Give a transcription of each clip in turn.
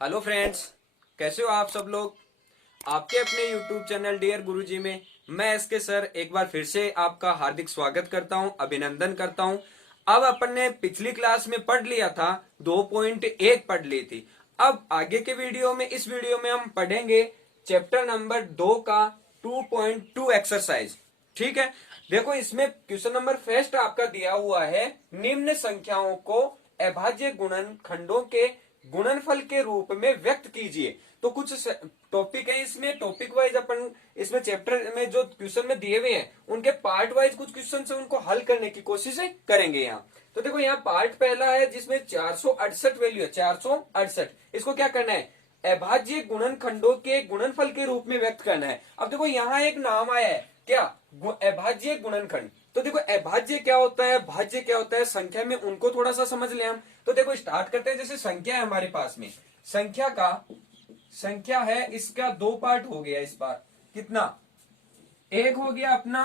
Hello friends, कैसे हो आप सब लोग। आपके अपने यूट्यूब चैनल डियर गुरुजी में मैं एसके सर एक बार फिर से आपका हार्दिक स्वागत करता हूं, अभिनंदन करता हूं। अब अपन ने पिछली क्लास में पढ़ लिया था, 2.1 पढ़ ली थी। अब आगे के वीडियो में, इस वीडियो में हम पढ़ेंगे चैप्टर नंबर 2 का 2.2 एक्सरसाइज। ठीक है, देखो इसमें क्वेश्चन नंबर फर्स्ट आपका दिया हुआ है, निम्न संख्याओं को अभाज्य गुणनखंडों के गुणनफल के रूप में व्यक्त कीजिए। तो कुछ टॉपिक है इसमें, टॉपिक वाइज अपन इसमें चैप्टर में जो क्वेश्चन में दिए हुए हैं उनके पार्ट वाइज कुछ क्वेश्चन से उनको हल करने की कोशिश करेंगे यहाँ। तो देखो यहाँ पार्ट पहला है जिसमें 468 वैल्यू है, 468। इसको क्या करना है, अभाज्य गुणनखंडों के गुणनफल के रूप में व्यक्त करना है। अब देखो यहाँ एक नाम आया है, क्या, अभाज्य गुणनखंड। तो देखो अभाज्य क्या होता है, भाज्य क्या होता है, संख्या में उनको थोड़ा सा समझ ले हम। तो देखो स्टार्ट करते हैं। जैसे संख्या है हमारे पास में, संख्या है, इसका दो पार्ट हो गया इस बार। कितना, एक हो गया अपना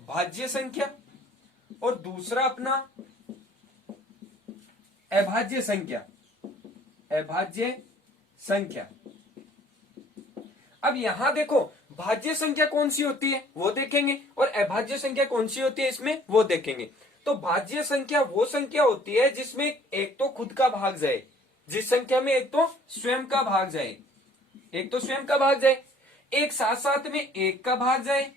भाज्य संख्या और दूसरा अपना अभाज्य संख्या। अभाज्य संख्या। अब यहां देखो भाज्य संख्या कौन सी होती है वो देखेंगे और अभाज्य संख्या कौन सी होती है इसमें वो देखेंगे। तो भाज्य संख्या वो संख्या होती है जिसमें एक तो खुद का भाग जाए, जिस संख्या में एक तो स्वयं का भाग जाए, एक तो स्वयं का भाग जाए, एक साथ साथ में एक का भाग जाए।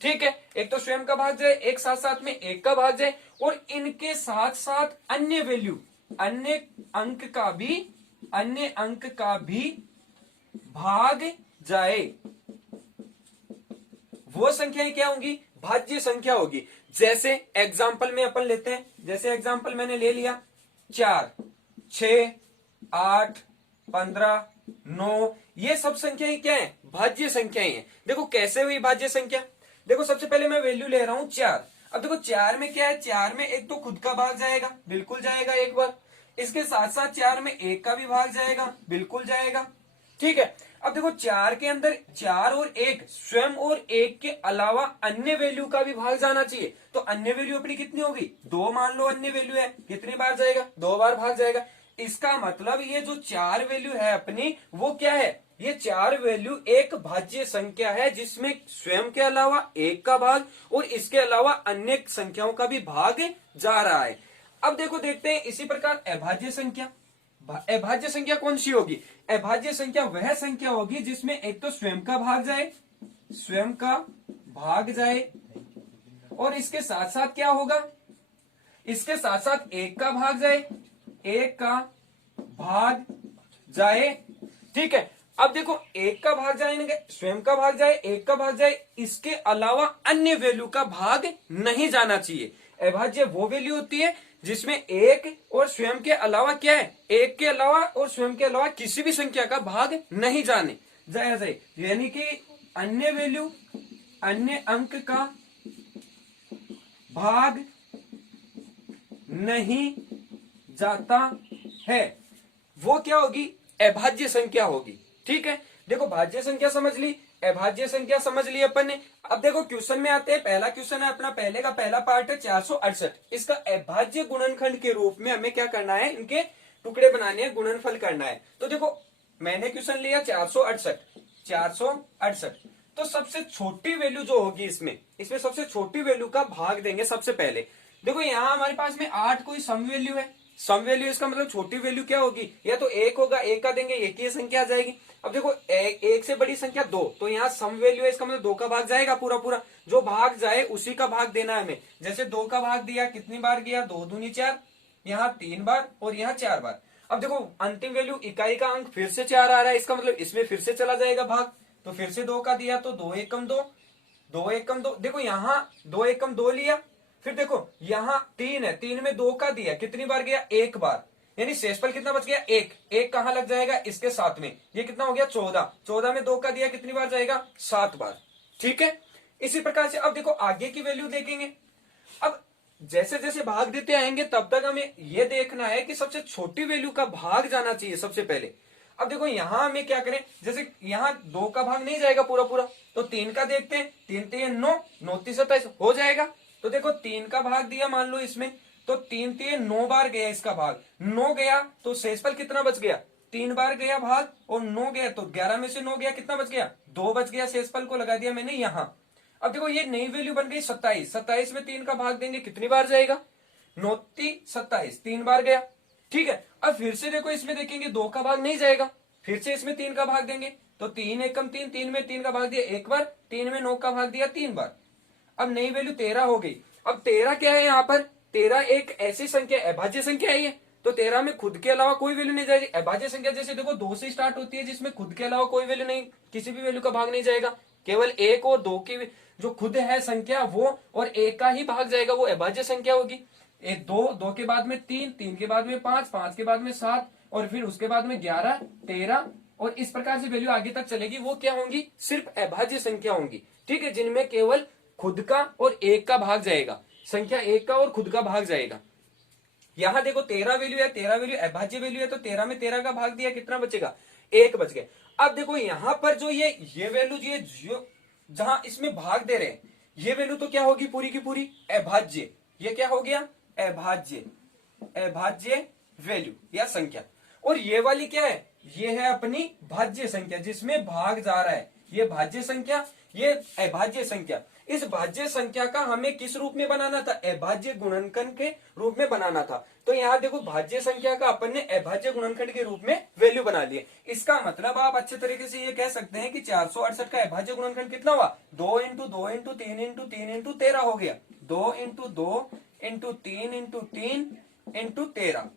ठीक है, एक तो स्वयं का भाग जाए, एक साथ साथ में एक का भाग जाए, और इनके साथ साथ अन्य वैल्यू, अन्य अंक का भी भाग जाए। वो संख्याएं क्या होंगी, भाज्य संख्या होगी। जैसे एग्जाम्पल में अपन लेते हैं, जैसे एग्जाम्पल मैंने ले लिया 4, 6, 8, 15, 9, ये सब संख्याएं क्या है, भाज्य संख्याएं हैं। देखो कैसे हुई भाज्य संख्या। देखो सबसे पहले मैं वैल्यू ले रहा हूं 4। अब देखो 4 में क्या है, 4 में एक तो खुद का भाग जाएगा, बिल्कुल जाएगा एक बार। इसके साथ साथ 4 में एक का भी भाग जाएगा, बिल्कुल जाएगा। ठीक है, अब देखो 4 के अंदर 4 और 1, स्वयं और 1 के अलावा अन्य वैल्यू का भी भाग जाना चाहिए। तो अन्य वैल्यू अपनी कितनी होगी, 2 मान लो अन्य वैल्यू है, कितनी बार जाएगा, 2 बार भाग जाएगा। इसका मतलब ये जो 4 वैल्यू है अपनी, वो क्या है, ये 4 वैल्यू एक भाज्य संख्या है जिसमें स्वयं के अलावा 1 का भाग और इसके अलावा अन्य संख्याओं का भी भाग जा रहा है। अब देखो देखते हैं इसी प्रकार अभाज्य संख्या। अभाज्य संख्या कौन सी होगी, अभाज्य संख्या वह संख्या होगी जिसमें एक तो स्वयं का भाग जाए, स्वयं का भाग जाए, और इसके साथ साथ क्या होगा, इसके साथ साथ एक का भाग जाए, एक का भाग जाए। ठीक है, अब देखो एक का भाग जाएंगे, स्वयं का भाग जाए, एक का भाग जाए, इसके अलावा अन्य वैल्यू का भाग नहीं जाना चाहिए। अभाज्य वो वैल्यू होती है जिसमें एक और स्वयं के अलावा क्या है, एक के अलावा और स्वयं के अलावा किसी भी संख्या का भाग नहीं जाए, यानी कि अन्य वैल्यू, अन्य अंक का भाग नहीं जाता है, वो क्या होगी, अभाज्य संख्या होगी। ठीक है, देखो भाज्य संख्या समझ ली, अभाज्य संख्या समझ ली अपन ने। अब देखो क्वेश्चन में आते हैं, पहला क्वेश्चन है अपना, पहले का पहला पार्ट है 468। इसका अभाज्य गुणनखंड के रूप में हमें क्या करना है, इनके टुकड़े बनाने हैं, गुणनफल करना है। तो देखो मैंने क्वेश्चन लिया 468, 468। तो सबसे छोटी वैल्यू जो होगी इसमें सबसे छोटी वैल्यू का भाग देंगे सबसे पहले। देखो यहाँ हमारे पास में 8 कोई सम वैल्यू है, सम वैल्यू, इसका मतलब छोटी वैल्यू क्या होगी, या तो 1 होगा, 1 का देंगे, एक ही संख्या आ जाएगी। अब देखो एक से बड़ी संख्या 2, तो यहाँ सम वैल्यू है, इसका मतलब 2 का भाग जाएगा पूरा पूरा, जो भाग जाए उसी का भाग देना है हमें। जैसे 2 का भाग दिया, कितनी बार गया, 2 दूनी 4, यहाँ 3 बार और यहाँ 4 बार। अब देखो अंतिम वैल्यू इकाई का अंक फिर से 4 आ रहा है, इसका मतलब इसमें फिर से चला जाएगा भाग। तो फिर से 2 का दिया तो 2 एकम 2, 2 एकम 2, देखो यहाँ 2 एकम 2 लिया। फिर देखो यहाँ 3 है, 3 में 2 का दिया, कितनी बार गया, एक बार, यानी शेषफल कितना बच गया, एक, एक कहां लग जाएगा, इसके साथ में, ये कितना हो गया 14, 14 में 2 का दिया, कितनी बार जाएगा, 7 बार। ठीक है, इसी प्रकार से अब देखो आगे की वैल्यू देखेंगे। अब जैसे जैसे भाग देते आएंगे तब तक हमें यह देखना है कि सबसे छोटी वैल्यू का भाग जाना चाहिए सबसे पहले। अब देखो यहां हमें क्या करें, जैसे यहां 2 का भाग नहीं जाएगा पूरा पूरा, तो 3 का देखते हैं, 3 3 9, 9 3 27 हो जाएगा। तो देखो 3 का भाग दिया मान लो इसमें, तो 3 3 9 बार गया इसका भाग, 9 गया तो शेषफल कितना बच गया, 3 बार गया भाग और 9 गया तो 11 में से 9 गया, कितना बच गया, 2 बच गया, शेषफल को लगा दिया मैंने यहां। अब देखो ये नई वैल्यू बन गई 27, 27 में 3 का भाग देंगे कितनी बार जाएगा, 9 27, 3 बार गया। ठीक है, अब फिर से देखो इसमें देखेंगे 2 का भाग नहीं जाएगा, फिर से इसमें 3 का भाग देंगे तो 3 एकम 3, 3 में 3 का भाग दिया एक बार, 3 में 9 का भाग दिया 3 बार। अब नई वैल्यू 13 हो गई। अब 13 क्या है यहाँ पर, 13 एक ऐसी संख्या, अभाज्य संख्या है ये, तो 13 में खुद के अलावा कोई वैल्यू नहीं जाएगी। अभाज्य संख्या जैसे देखो 2 से स्टार्ट होती है जिसमें खुद के अलावा कोई वैल्यू नहीं, किसी भी वैल्यू का भाग नहीं जाएगा, केवल 1 और 2 की जो खुद है संख्या वो और 1 का ही भाग जाएगा, वो अभाज्य संख्या होगी। 2, 2 के बाद में 3, 3 के बाद में 5, 5 के बाद में 7 और फिर उसके बाद में 11, 13 और इस प्रकार से वैल्यू आगे तक चलेगी, वो क्या होंगी, सिर्फ अभाज्य संख्या होंगी। ठीक है, जिनमें केवल खुद का और 1 का भाग जाएगा, संख्या 1 का और खुद का भाग जाएगा। यहां देखो 13 वैल्यू है, 13 वैल्यू अभाज्य वैल्यू है, तो 13 में 13 का भाग दिया, कितना बचेगा, 1 बच गया। अब देखो यहां पर जो ये वैल्यू जो जहां इसमें भाग दे रहे हैं, ये वैल्यू तो क्या होगी, पूरी की पूरी अभाज्य, ये क्या हो गया, अभाज्य, अभाज्य वैल्यू या संख्या। और ये वाली क्या है, ये है अपनी भाज्य संख्या जिसमें भाग जा रहा है, ये भाज्य संख्या, ये अभाज्य संख्या। इस भाज्य संख्या का हमें किस रूप में बनाना था, अभाज्य गुणनखंड के रूप में बनाना था। तो यहाँ देखो भाज्य संख्या का अपन ने अभाज्य गुणनखंड के रूप में वैल्यू बना लिया। इसका मतलब आप अच्छे तरीके से ये कह सकते हैं कि 468 का अभाज्य गुणनखंड कितना हुआ, 2 इंटू 2 इंटू 3 इंटू 3 इंटू 13 हो गया, 2 इंटू 2 इंटू 3 इंटू 3 इंटू 13।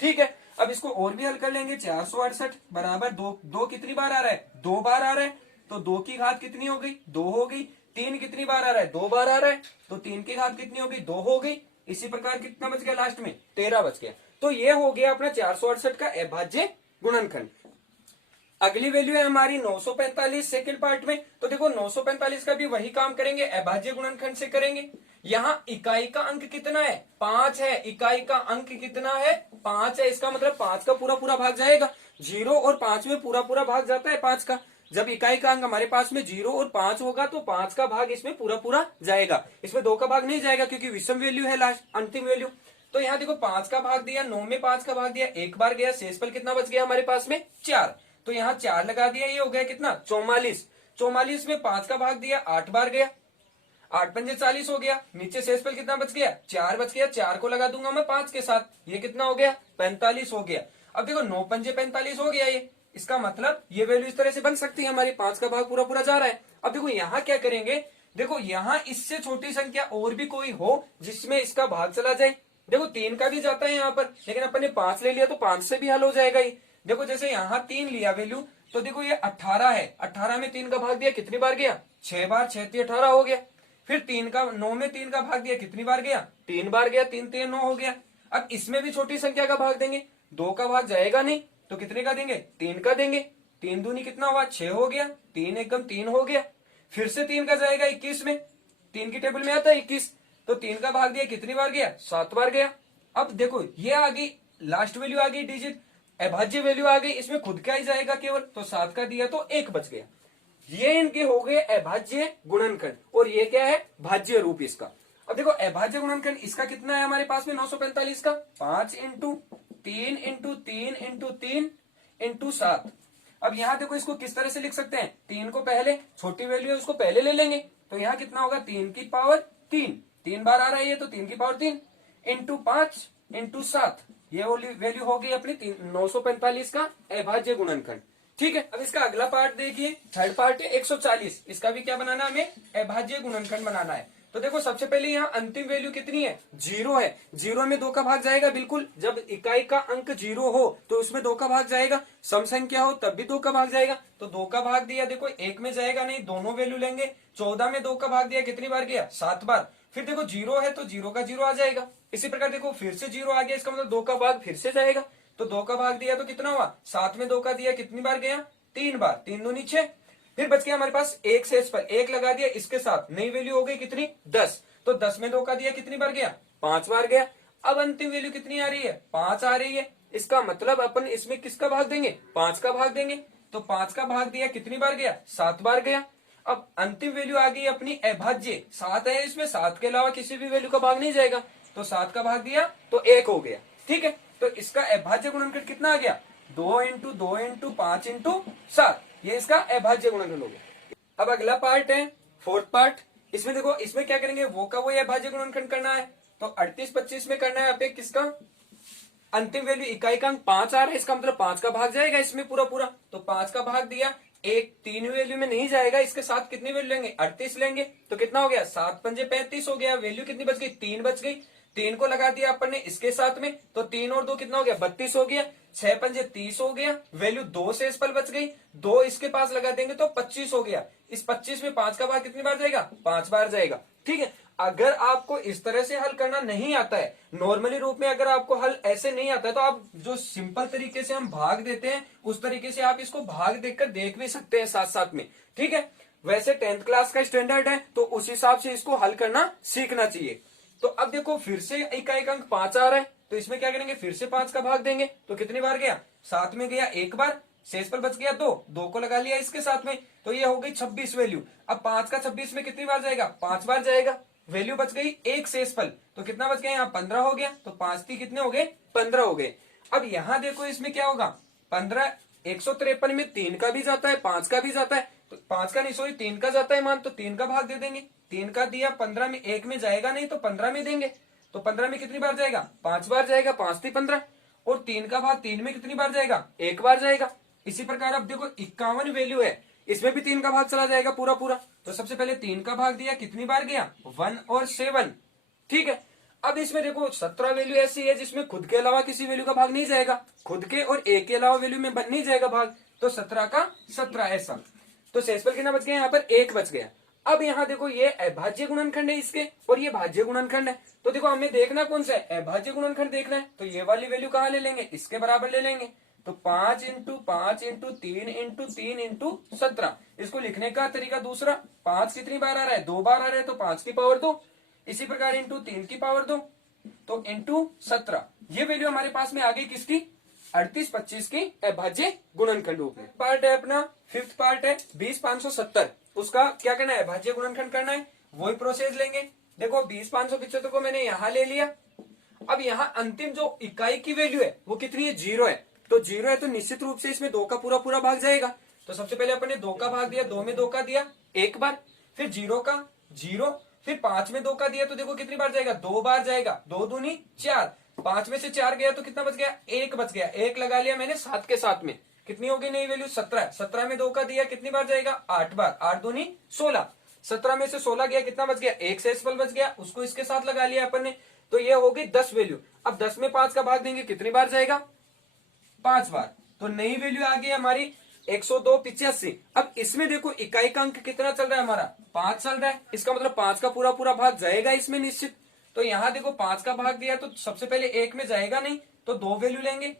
ठीक है, अब इसको और भी हल कर लेंगे, 468 बराबर 2 कितनी बार आ रहा है, 2 बार आ रहा है, तो 2 की घात कितनी हो गई, 2 हो गई। 3 कितनी बार आ रहा है, 2 बार आ रहा है, तो 3 की घात कितनी हो गई, 2 हो गई। इसी प्रकार कितना बच गया लास्ट में, 13 बच गया। तो ये हो गया अपना 468 का अभाज्य गुणनखंड। अगली वैल्यू है हमारी 945 सेकंड पार्ट में। तो देखो 945 का भी वही काम करेंगे, अभाज्य गुणनखंड से करेंगे। यहाँ इकाई का अंक कितना है, 5 है, इकाई का अंक कितना है, 5 है, इसका मतलब 5 का पूरा पूरा भाग जाएगा। 0 और 5 में पूरा पूरा भाग जाता है 5 का। जब इकाई का अंक हमारे पास में 0 और 5 होगा तो 5 का भाग इसमें पूरा पूरा जाएगा, इसमें 2 का भाग नहीं जाएगा क्योंकि विषम वैल्यू है लास्ट अंतिम वैल्यू। तो यहाँ देखो 5 का भाग दिया, 9 में 5 का भाग दिया, एक बार गया, शेषफल कितना बच गया हमारे पास में 4। तो यहाँ 4 लगा दिया, ये हो गया कितना 44। 44 में 5 का भाग दिया, 8 बार गया, 8 पंजे 40 हो गया। नीचे शेषफल कितना बच गया, 4 बच गया, 4 को लगा दूंगा मैं 5 के साथ, ये कितना हो गया 45 हो गया। अब देखो 9 पंजे 45 हो गया ये, इसका मतलब ये वैल्यू इस तरह से बन सकती है हमारी, 5 का भाग पूरा पूरा जा रहा है। अब देखो यहाँ क्या करेंगे, देखो यहाँ इससे छोटी संख्या और भी कोई हो जिसमें इसका भाग चला जाए। देखो 3 का भी जाता है यहाँ पर, लेकिन अपन ने 5 ले लिया तो 5 से भी हल हो जाएगा ये। देखो जैसे यहाँ 3 लिया वैल्यू, तो देखो ये 18 है, 18 में 3 का भाग दिया, कितनी बार गया 6 बार, 6 3 18 हो गया। फिर 3 का 9 में 3 का भाग दिया, कितनी बार गया 3 बार गया, 3 3 9 हो गया। अब इसमें भी छोटी संख्या का भाग देंगे, 2 का भाग जाएगा नहीं तो कितने का देंगे, 3 का देंगे। 3 दूनी कितना हुआ 6 हो गया, 3 एकम 3 हो गया। फिर से 3 का जाएगा 21 में, 3 की टेबल में आता है 21, तो 3 का भाग दिया, कितनी बार गया 7 बार गया। अब देखो ये आ गई लास्ट वैल्यू आ गई डिजिट, अभाज्य वैल्यू आ गई, इसमें खुद का ही जाएगा केवल, तो 7 का दिया तो 1 बच गया। ये इनके हो गए अभाज्य गुणनखंड, और ये क्या है भाज्य रूप इसका। अब देखो अभाज्य गुणनखंड इसका कितना है हमारे पास में 945 का, 5 इंटू 3 इंटू 3 इंटू 3 इंटू 7। अब यहाँ देखो इसको किस तरह से लिख सकते हैं, 3 को पहले, छोटी वैल्यू है उसको पहले ले लेंगे, तो यहाँ कितना होगा 3 की पावर 3, 3 बार आ रहा है ये, तो 3 की पावर 3 इंटू 5 इंटू 7, ये वैल्यू होगी अपनी 945 का अभाज्य गुणनखंड। ठीक है, अब इसका अगला पार्ट देखिए, थर्ड पार्ट है 140, इसका भी क्या बनाना है हमें, अभाज्य गुणनखंड बनाना है। तो देखो सबसे पहले यहाँ अंतिम वैल्यू कितनी है, 0 है, 0 में 2 का भाग जाएगा बिल्कुल, जब इकाई का अंक 0 हो तो उसमें 2 का भाग जाएगा, सम संख्या हो तब भी 2 का भाग जाएगा। तो 2 का भाग दिया, देखो 1 में जाएगा नहीं, दोनों वैल्यू लेंगे। 14 में 2 का भाग दिया, कितनी बार गया 7 बार। फिर देखो 0 है तो 0 का 0 आ जाएगा। इसी प्रकार देखो फिर से 0 आ गया, इसका मतलब 2 का भाग फिर से जाएगा, तो 2 का भाग दिया तो कितना हुआ, 7 में 2 का दिया, कितनी बार गया 3 बार, 3 दूनी 6। फिर बच गया हमारे पास एक शेषफल, 1 लगा दिया, इसके साथ नई वैल्यू हो गई कितनी 10, तो 10 में 2 का दिया, कितनी बार गया 5 बार गया। अब अंतिम वैल्यू कितनी आ रही है 5 आ रही है, इसका मतलब अपन इसमें किसका भाग देंगे 5 का भाग देंगे, तो 5 का भाग दिया, कितनी बार गया 7 बार गया। अब अंतिम वैल्यू आ गई अपनी अभाज्य, 7 है इसमें, 7 के अलावा किसी भी वैल्यू का भाग नहीं जाएगा, तो 7 का भाग दिया तो 1 हो गया। ठीक है, तो इसका अभाज्य गुणनखंड कितना आ गया, 2 × 2 × 5 × 7, ये इसका अभाज्य गुणनखंड हो गया। अब अगला पार्ट है फोर्थ पार्ट। इसमें देखो, इसमें क्या करेंगे, वो का वो अभाज्य गुणनखंड करना है। तो 38 25 में करना है पे किसका, अंतिम वैल्यू इकाई का अंक 5 आ रहा है, इसका मतलब 5 का भाग जाएगा इसमें पूरा पूरा। तो 5 का भाग दिया, एक 3 वैल्यू में नहीं जाएगा, इसके साथ कितनी वैल्यू लेंगे, 38 लेंगे। तो कितना हो गया, 7 पंजे 35 हो गया। वैल्यू कितनी बच गई, 3 बच गई। 3 को लगा दिया अपन ने इसके साथ में, तो 3 और 2 कितना हो गया, 32 हो गया। 6 पंजे 30 हो गया। वैल्यू 2 से इस पर बच गई, 2 इसके पास लगा देंगे तो 25 हो गया। इस 25 में 5 का भाग कितनी बार जाएगा, 5 बार जाएगा। ठीक है, अगर आपको इस तरह से हल करना नहीं आता है, नॉर्मली रूप में अगर आपको हल ऐसे नहीं आता है, तो आप जो सिंपल तरीके से हम भाग देते हैं उस तरीके से आप इसको भाग देखकर देख भी सकते हैं साथ साथ में। ठीक है, वैसे 10th क्लास का स्टैंडर्ड है तो उस हिसाब से इसको हल करना सीखना चाहिए। तो अब देखो, फिर से इकाई का अंक 5 आ रहा है, तो इसमें क्या करेंगे, फिर से 5 का भाग देंगे। तो कितनी बार गया, 7 में गया 1 बार, शेष पर बच गया 2 को लगा लिया इसके साथ में, तो ये हो गई 26 वैल्यू। अब 5 का 26 में कितनी बार जाएगा, 5 बार जाएगा। वैल्यू बच गई 1 शेषफल, तो कितना बच गया, यहाँ 15 हो गया। तो 5 3 कितने हो गए, 15 हो गए। अब यहां देखो, इसमें क्या होगा, 15 153 में 3 का भी जाता है, 5 का भी जाता है। तो 5 का नहीं, सॉरी 3 का जाता है मान, तो 3 का भाग दे देंगे। 3 का दिया, 15 में 1 में जाएगा नहीं, तो 15 में देंगे। तो 15 में कितनी बार जाएगा, 5 बार जाएगा, 5 3 15। और 3 का भाग 3 में कितनी बार जाएगा, 1 बार जाएगा। इसी प्रकार अब देखो 51 वैल्यू है, इसमें भी 3 का भाग चला जाएगा पूरा पूरा। तो सबसे पहले 3 का भाग दिया, कितनी बार गया, 1 और 7। ठीक है, अब इसमें देखो 17 वैल्यू ऐसी है जिसमें खुद के अलावा किसी वैल्यू का भाग नहीं जाएगा, खुद के और एक के अलावा वैल्यू में नहीं जाएगा भाग। तो 17 का 17 ऐसा। तो शेषफल कितना बच गया, यहाँ पर 1 बच गया। अब यहाँ देखो, ये अभाज्य गुणनखंड है इसके, और ये भाज्य गुणनखंड है। तो देखो, हमें देखना कौन सा है, अभाज्य गुणनखंड देखना है। तो ये वाली वैल्यू कहाँ ले लेंगे, इसके बराबर ले लेंगे। तो 5 × 5 × 3 × 3 × 17, इसको लिखने का तरीका दूसरा। 5 कितनी बार आ रहा है, 2 बार आ रहा है, तो 5 की पावर 2। इसी प्रकार इंटू 3 की पावर 2, तो इंटू 17। ये वैल्यू हमारे पास में आ गई किसकी, 38 25 की अभाज्य गुणनखंड रूप में। पार्ट है अपना, फिफ्थ पार्ट है 20 570। उसका क्या करना है, अभाज्य गुणनखंड करना है। वही प्रोसेस लेंगे। देखो 20 575 को मैंने यहां ले लिया। अब यहाँ अंतिम जो इकाई की वैल्यू है वो कितनी है, 0 है। तो 0 है, तो निश्चित रूप से इसमें 2 का पूरा पूरा भाग जाएगा। तो सबसे पहले अपन ने 2 का भाग दिया, 2 में 2 का दिया 1 बार, फिर 0 का 0, फिर 5 में 2 का दिया, तो देखो कितनी बार जाएगा, 2 बार जाएगा। 2 दूनी 4, 5 में से 4 गया तो कितना बच गया, 1 बच गया। 1 लगा लिया मैंने 7 के साथ में, कितनी होगी नई वैल्यू, 17। 17 में 2 का दिया, कितनी बार जाएगा, 8 बार। 8 दूनी 16, 17 में से 16 गया, कितना बच गया, 1 शेषफल बच गया, उसको इसके साथ लगा लिया अपन ने। तो ये हो गई 10 वैल्यू। अब 10 में 5 का भाग देंगे, कितनी बार जाएगा, 5 बार। तो नई वैल्यू आ गई हमारी 102 85। अब इसमें देखो इकाई का अंक कितना चल रहा है हमारा, 5 चल रहा है। इसका मतलब 5 का पूरा पूरा भाग जाएगा इसमें निश्चित। तो यहां देखो 5 का भाग दिया, तो सबसे पहले 1 में जाएगा नहीं, तो 2 वैल्यू लेंगे,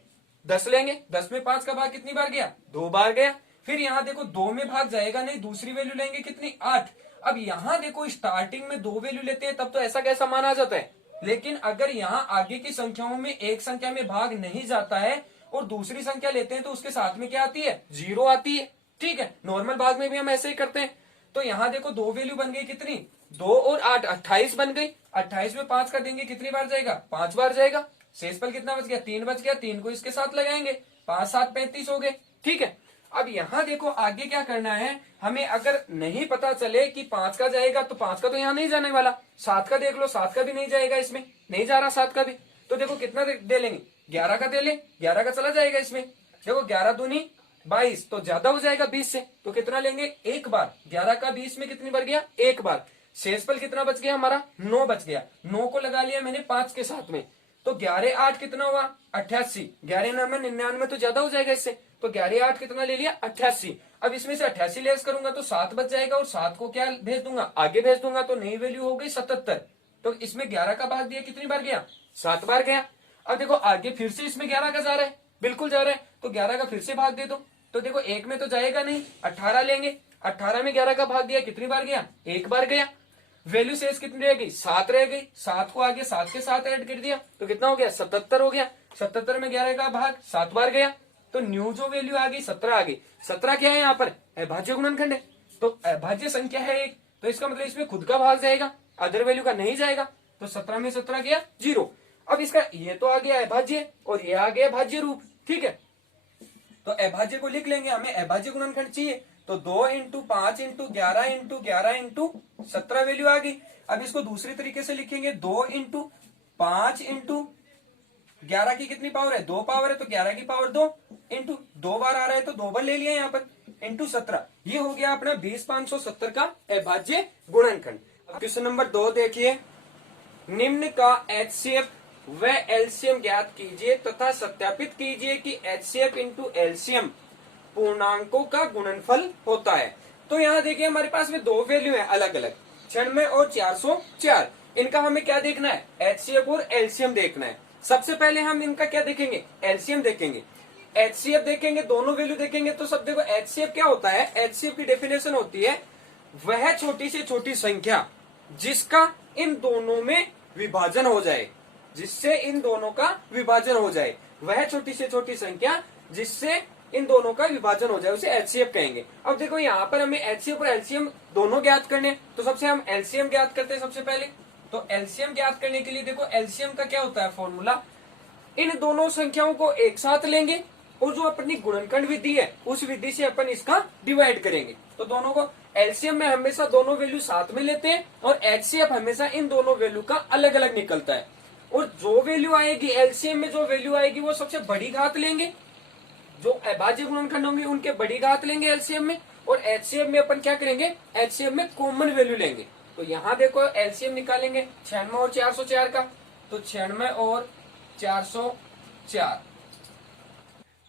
10 लेंगे। 10 में 5 का भाग कितनी बार गया, 2 बार गया। फिर यहाँ देखो 2 में भाग जाएगा नहीं, दूसरी वैल्यू लेंगे कितनी, 8। अब यहाँ देखो स्टार्टिंग में 2 वैल्यू लेते हैं तब तो ऐसा कैसा मान आ जाता है, लेकिन अगर यहाँ आगे की संख्याओं में एक संख्या में भाग नहीं जाता है और दूसरी संख्या लेते हैं तो उसके साथ में क्या आती है, 0 आती है। ठीक है, नॉर्मल भाग में भी हम ऐसे ही करते हैं। तो यहाँ देखो 2 वैल्यू बन गई कितनी, 2 और 8 28 बन गई। 28 में 5 का देंगे, कितनी बार जाएगा, 5 बार जाएगा। शेषफल कितना बच गया, 3 बच गया। 3 को इसके साथ लगाएंगे, 5 7 35 हो गए। ठीक है, अब यहाँ देखो आगे क्या करना है हमें। अगर नहीं पता चले कि 5 का जाएगा तो 5 का तो यहाँ नहीं जाने वाला, 7 का देख लो, 7 का भी नहीं जाएगा, इसमें नहीं जा रहा 7 का भी। तो देखो कितना दे लेंगे, 11 का दे ले, 11 का चला जाएगा इसमें। देखो 11 दूनी 22, तो ज्यादा हो जाएगा 20 से, तो कितना लेंगे, 1 बार। 11 का 20 में कितनी बार गया, 1 बार। शेषफल कितना बच गया हमारा, 9 बच गया। 9 को लगा लिया मैंने 5 के साथ में, तो 11 8 कितना हुआ, 88। 11 9 में 99, तो ज्यादा हो जाएगा इससे। तो 11 8 कितना ले लिया, 88। अब इसमें से 88 लेस करूंगा तो 7 बच जाएगा, और 7 को क्या भेज दूंगा, आगे भेज दूंगा, तो नई वैल्यू हो गई 77। तो इसमें 11 का भाग दिया, कितनी बार गया, 7 बार गया। अब देखो आगे फिर से इसमें 11 का जा रहा है, बिल्कुल जा रहा है, तो 11 का फिर से भाग दे दो। तो देखो 1 में तो जाएगा नहीं, 18 लेंगे। 18 में 11 का भाग दिया, कितनी बार गया, 1 बार गया। वैल्यू शेष कितनी रह गई, 7 रह गई। 7 को आगे 7 के साथ ऐड कर दिया, तो कितना हो गया, 77 हो गया। 77 में 11 का भाग 7 बार गया, तो न्यू जो वैल्यू आ गई 17 आ गई। 17 क्या है यहाँ पर, अभाज्य गुणनखंड है, तो अभाज्य संख्या है एक, तो इसका मतलब इसमें खुद का भाग जाएगा, अदर वैल्यू का नहीं जाएगा। तो 17 में 17 गया 0। अब इसका ये तो आ गया अभाज्य और ये आ गया भाज्य रूप, ठीक है। तो अभाज्य को लिख लेंगे, हमें अभाज्य गुणनखंड चाहिए, तो 2 into 5 into 11 into 11 into 17 value आ गई। अब इसको दूसरी तरीके से लिखेंगे, 2 इंटू 5 इंटू 11 की कितनी पावर है, 2 पावर है, तो 11 की पावर 2 इंटू 2 बार आ रहा है तो 2 बार ले लिया यहाँ पर, इंटू 17। ये हो गया अपना 20,570 का अभाज्य गुणनखंड। अब क्वेश्चन नंबर 2 देखिए, निम्न का एचसीएफ व एलसीएम ज्ञात कीजिए तथा सत्यापित कीजिए कि एचसीएफ इंटू एलसीएम पूर्णांकों का गुणनफल होता है। तो यहाँ देखिए हमारे पास में दो वैल्यू है अलग अलग, 96 और 404। इनका हमें क्या देखना है, एचसीएफ और एलसीएम देखना है। सबसे पहले हम इनका क्या देखेंगे, एलसीएम देखेंगे। एचसीएफ देखेंगे, दोनों वैल्यू देखेंगे तो सब देखो एचसीएफ क्या होता है, एचसीएफ की डेफिनेशन होती है वह छोटी से छोटी संख्या जिसका इन दोनों में विभाजन हो जाए, जिससे इन दोनों का विभाजन हो जाए, वह छोटी से छोटी संख्या जिससे इन दोनों का विभाजन हो जाए उसे एचसीएफ कहेंगे। अब देखो यहाँ पर हमें एचसीएफ और एलसीएम दोनों ज्ञात करने, तो सबसे हम एलसीएम ज्ञात करते हैं सबसे पहले। तो एलसीएम ज्ञात करने के लिए देखो एलसीएम का क्या होता है फॉर्मूला, इन दोनों संख्याओं को एक साथ लेंगे और जो अपनी गुणनखंड विधि है उस विधि से अपन इसका डिवाइड करेंगे। तो दोनों को एलसीएम में हमेशा दोनों वैल्यू साथ में लेते हैं और एचसीएफ हमेशा इन दोनों वैल्यू का अलग अलग निकलता है। और जो वैल्यू आएगी एलसीएम में, जो वैल्यू आएगी वो सबसे बड़ी घात लेंगे, जो अभाज्य गुणनखंड होंगे उनके बड़ी घात लेंगे एलसीएम में, और एचसीएफ में अपन क्या करेंगे, एचसीएफ में कॉमन वैल्यू लेंगे। तो यहाँ देखो एलसीएम निकालेंगे 96 और 404 का, तो 96 और 404।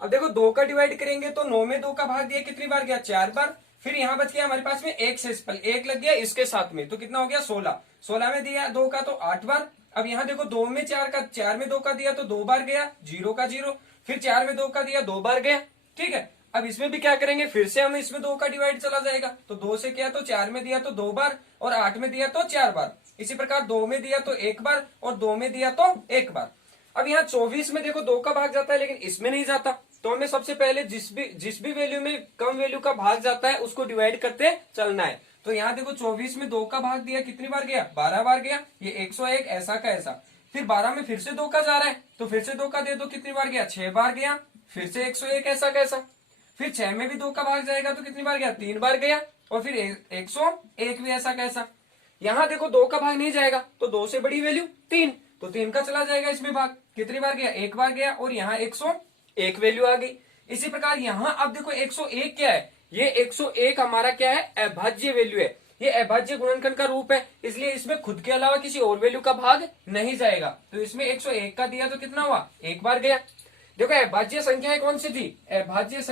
अब देखो 2 का डिवाइड करेंगे तो 9 में 2 का भाग दिया कितनी बार गया, 4 बार। फिर यहाँ बच गया हमारे पास में एक सेस्पल, एक लग गया इसके साथ में, तो कितना हो गया 16। 16 में दिया 2 का तो 8 बार। अब यहाँ देखो 2 में 4 का, 4 में 2 का दिया तो 2 बार गया, 0 का 0। फिर 4 में 2 का दिया 2 बार गया, ठीक है। अब इसमें भी क्या करेंगे, फिर से हमें इसमें 2 का डिवाइड चला जाएगा, तो 2 से किया तो 4 में दिया तो 2 बार, और 8 में दिया तो 4 बार। इसी प्रकार 2 में दिया तो 1 बार, और 2 में दिया तो 1 बार। अब यहाँ 24 में देखो 2 का भाग जाता है लेकिन इसमें नहीं जाता, तो हमें सबसे पहले जिस भी वैल्यू में कम वैल्यू का भाग जाता है उसको डिवाइड करते चलना है। तो यहाँ देखो 24 में 2 का भाग दिया कितनी बार गया, 12 बार गया, ये 101 ऐसा का ऐसा। फिर 12 में फिर से 2 का जा रहा है, तो फिर से 2 का दे दो, कितनी बार गया, 6 बार गया, फिर से 101 ऐसा कैसा। फिर 6 में भी 2 का भाग जाएगा तो कितनी बार गया, 3 बार गया, और फिर 101 भी ऐसा कैसा। यहाँ देखो 2 का भाग नहीं जाएगा तो 2 से बड़ी वैल्यू 3, तो 3 का चला जाएगा इसमें भाग, कितनी बार गया, 1 बार गया, और यहाँ 101 वैल्यू आ गई। इसी प्रकार यहाँ अब देखो 101 क्या है, ये 101 हमारा क्या है, अभाज्य वैल्यू है, ये अभाज्य गुणनखंड का रूप है, इसलिए इसमें खुद के अलावा किसी और वैल्यू का भाग नहीं जाएगा। तो इसमें 101 का दिया तो कितना हुआ, 1 बार गया। देखो अभाज्य संख्याएं कौन सी थी, अभाज्य